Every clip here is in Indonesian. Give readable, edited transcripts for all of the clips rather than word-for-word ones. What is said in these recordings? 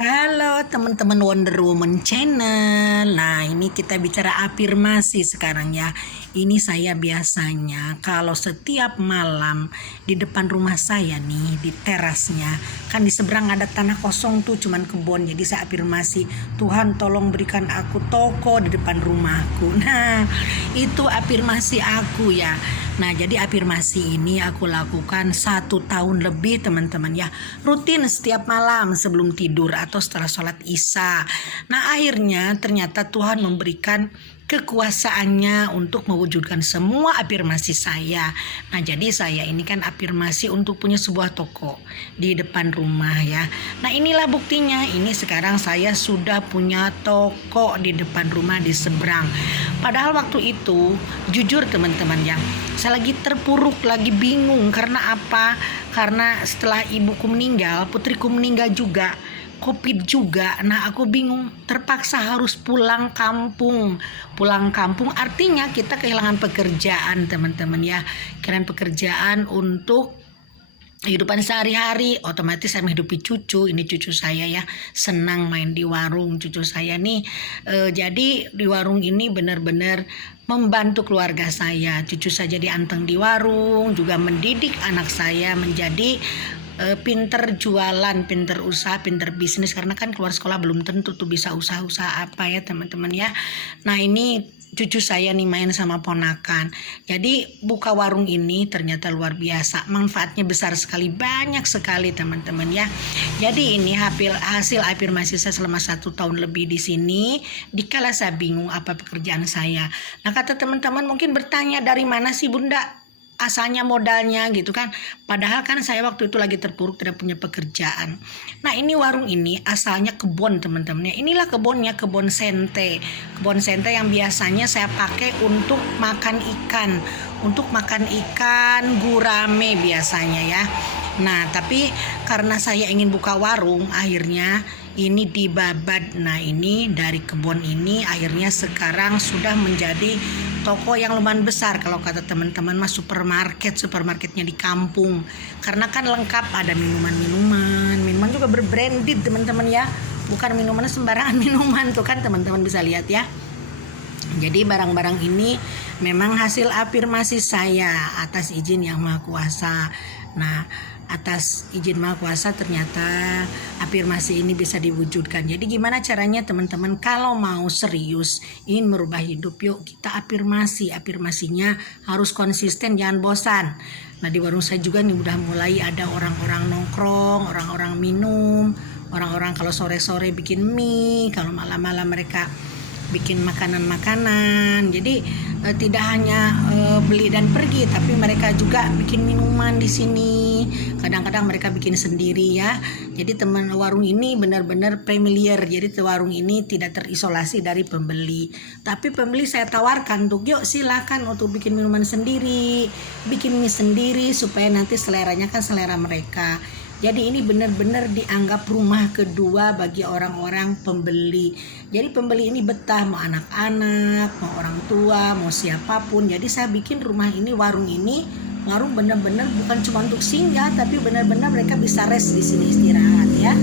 Halo teman-teman Wonder Woman Channel. Nah, ini kita bicara afirmasi sekarang ya. Ini saya biasanya kalau setiap malam di depan rumah saya nih, di terasnya, kan di seberang ada tanah kosong tuh cuman kebun. Jadi saya afirmasi, Tuhan tolong berikan aku toko di depan rumahku. Nah, itu afirmasi aku ya. Nah, jadi afirmasi ini aku lakukan 1 tahun lebih teman-teman ya. Rutin setiap malam sebelum tidur atau setelah sholat isya. Nah, akhirnya ternyata Tuhan memberikan kekuasaannya untuk mewujudkan semua afirmasi saya. Nah, jadi saya ini kan afirmasi untuk punya sebuah toko di depan rumah ya. Nah, inilah buktinya. Ini sekarang saya sudah punya toko di depan rumah di seberang. Padahal waktu itu jujur teman-teman ya, saya lagi terpuruk, lagi bingung karena apa? Karena setelah ibuku meninggal, putriku meninggal juga, COVID juga. Nah, aku bingung, terpaksa harus pulang kampung. Pulang kampung artinya kita kehilangan pekerjaan, teman-teman ya. Kehilangan pekerjaan untuk kehidupan sehari-hari, otomatis saya menghidupi cucu. Ini cucu saya ya, senang main di warung cucu saya nih. Jadi di warung ini benar-benar membantu keluarga saya. Cucu saya jadi anteng di warung, juga mendidik anak saya menjadi pinter jualan, pinter usaha, pinter bisnis, karena kan keluar sekolah belum tentu tuh bisa usaha-usaha apa ya teman-teman ya. Nah, ini cucu saya nih main sama ponakan. Jadi buka warung ini ternyata luar biasa, manfaatnya besar sekali, banyak sekali teman-teman ya. Jadi ini hasil afirmasi saya selama 1 tahun lebih di sini. Dikala saya bingung apa pekerjaan saya. Nah, kata teman-teman mungkin bertanya, dari mana sih Bunda asalnya modalnya gitu kan. Padahal kan saya waktu itu lagi terpuruk, tidak punya pekerjaan. Nah, ini warung ini asalnya kebun teman-teman ya. Inilah kebunnya, kebun sente. Kebun sente yang biasanya saya pakai untuk makan ikan. Untuk makan ikan gurame biasanya ya. Nah, tapi karena saya ingin buka warung, akhirnya ini dibabat. Nah, ini dari kebun ini akhirnya sekarang sudah menjadi toko yang lumayan besar. Kalau kata teman-teman mas, supermarketnya di kampung. Karena kan lengkap, ada minuman juga berbranded teman-teman ya. Bukan minuman sembarangan minuman tuh kan teman-teman bisa lihat ya. Jadi barang-barang ini memang hasil afirmasi saya atas izin Yang Maha Kuasa. Nah, atas izin Maha Kuasa ternyata afirmasi ini bisa diwujudkan. Jadi gimana caranya teman-teman kalau mau serius ingin merubah hidup, yuk kita afirmasi. Afirmasinya harus konsisten, jangan bosan. Nah, di warung saya juga nih udah mulai ada orang-orang nongkrong, orang-orang minum, orang-orang kalau sore-sore bikin mie, kalau malam-malam mereka bikin makanan-makanan. Jadi tidak hanya beli dan pergi, tapi mereka juga bikin minuman di sini. Kadang-kadang mereka bikin sendiri ya. Jadi teman warung ini benar-benar familiar. Jadi warung ini tidak terisolasi dari pembeli. Tapi pembeli saya tawarkan untuk yuk silakan untuk bikin minuman sendiri, bikin mie sendiri supaya nanti seleranya kan selera mereka. Jadi ini benar-benar dianggap rumah kedua bagi orang-orang pembeli. Jadi pembeli ini betah, mau anak-anak, mau orang tua, mau siapapun. Jadi saya bikin rumah ini, warung benar-benar bukan cuma untuk singgah, tapi benar-benar mereka bisa rest di sini, istirahat ya.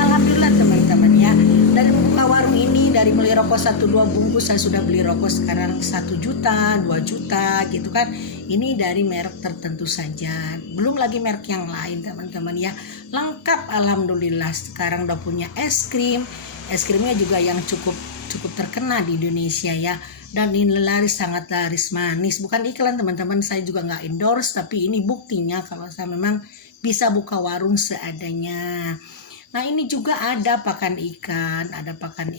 Alhamdulillah teman-teman ya. Dari membuka warung ini, dari beli rokok 1-2 bungkus, saya sudah beli rokok sekarang 1 juta, 2 juta gitu kan. Ini dari merek tertentu saja, belum lagi merek yang lain teman-teman ya. Lengkap alhamdulillah. Sekarang udah punya es krimnya juga yang cukup terkenal di Indonesia ya. Dan ini sangat laris manis. Bukan iklan teman-teman, saya juga nggak endorse, tapi ini buktinya kalau saya memang bisa buka warung seadanya. Nah, ini juga ada pakan ikan, ada pakan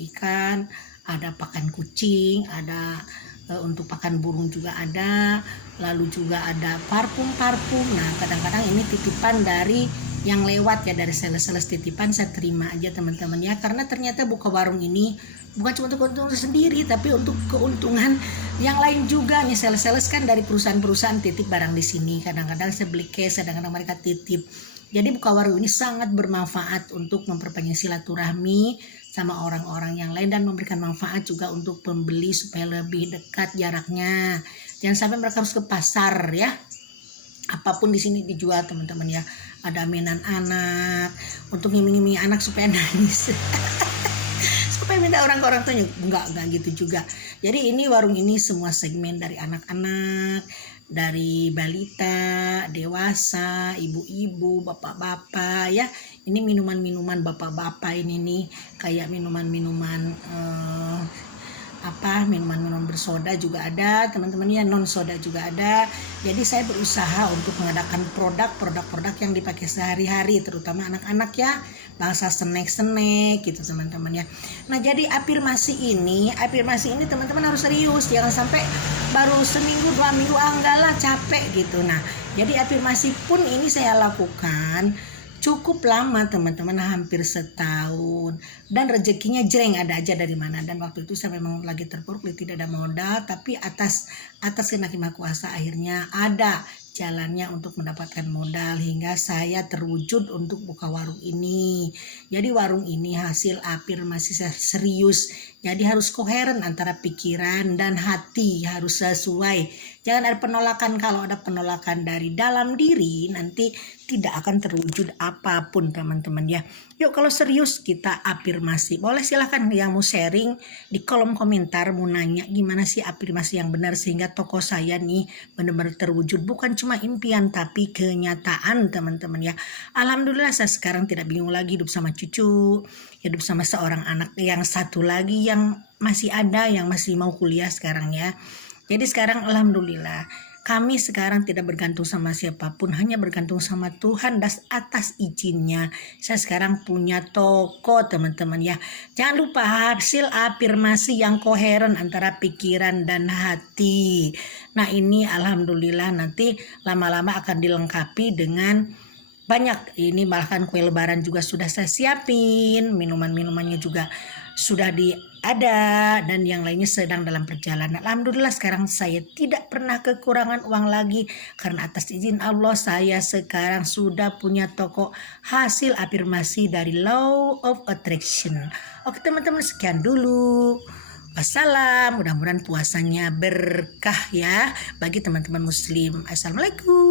kucing, ada untuk pakan burung juga ada, lalu juga ada parfum. Nah, kadang-kadang ini titipan dari yang lewat ya, dari sales titipan, saya terima aja teman-teman ya. Karena ternyata buka warung ini bukan cuma untuk keuntungan sendiri, tapi untuk keuntungan yang lain juga nih. Sales kan dari perusahaan-perusahaan titip barang di sini. Kadang-kadang saya beli cash, kadang-kadang mereka titip. Jadi buka warung ini sangat bermanfaat untuk memperpanjang silaturahmi sama orang-orang yang lain dan memberikan manfaat juga untuk pembeli supaya lebih dekat jaraknya. Jangan sampai mereka harus ke pasar ya. Apapun di sini dijual teman-teman ya. ada mainan anak untuk ngiming-ngiming anak supaya nangis. Supaya minta orang ke orang tuanya, enggak gitu juga. Jadi ini warung ini semua segmen dari anak-anak, dari balita, dewasa, ibu-ibu, bapak-bapak ya. Ini minuman-minuman bapak-bapak ini nih, kayak minuman-minuman minuman-minuman bersoda juga ada, teman-teman ya, non soda juga ada. Jadi saya berusaha untuk mengadakan produk-produk yang dipakai sehari-hari, terutama anak-anak ya, bangsa snack gitu teman-teman ya. Nah jadi afirmasi ini teman-teman harus serius, jangan sampai baru seminggu 2 minggu enggak lah, capek gitu. Nah jadi afirmasi pun ini saya lakukan cukup lama teman-teman, hampir setahun, dan rezekinya jreng ada aja dari mana. Dan waktu itu saya memang lagi terpuruk, tidak ada modal, tapi atas kehendak Maha Kuasa akhirnya ada jalannya untuk mendapatkan modal hingga saya terwujud untuk buka warung ini. Jadi warung ini hasil afirmasi saya serius. Jadi harus koheren antara pikiran dan hati, harus sesuai. Jangan ada penolakan. Kalau ada penolakan dari dalam diri, nanti tidak akan terwujud apapun teman-teman ya. Yuk kalau serius kita afirmasi. Boleh silahkan yang mau sharing di kolom komentar, mau nanya gimana sih afirmasi yang benar sehingga toko saya nih benar-benar terwujud. Bukan cuma impian tapi kenyataan teman-teman ya. Alhamdulillah saya sekarang tidak bingung lagi hidup sama cucu, hidup sama seorang anak yang satu lagi yang masih ada, yang masih mau kuliah sekarang ya. Jadi sekarang alhamdulillah kami sekarang tidak bergantung sama siapapun, hanya bergantung sama Tuhan dan atas izinnya. Saya sekarang punya toko teman-teman ya. Jangan lupa hasil afirmasi yang koheren antara pikiran dan hati. Nah ini alhamdulillah nanti lama-lama akan dilengkapi dengan banyak. Ini bahkan kue lebaran juga sudah saya siapin, minuman-minumannya juga sudah ada, dan yang lainnya sedang dalam perjalanan. Alhamdulillah sekarang saya tidak pernah kekurangan uang lagi karena atas izin Allah saya sekarang sudah punya toko hasil afirmasi dari Law of Attraction. Oke teman-teman, sekian dulu. Wassalam, mudah-mudahan puasanya berkah ya bagi teman-teman muslim. Assalamualaikum.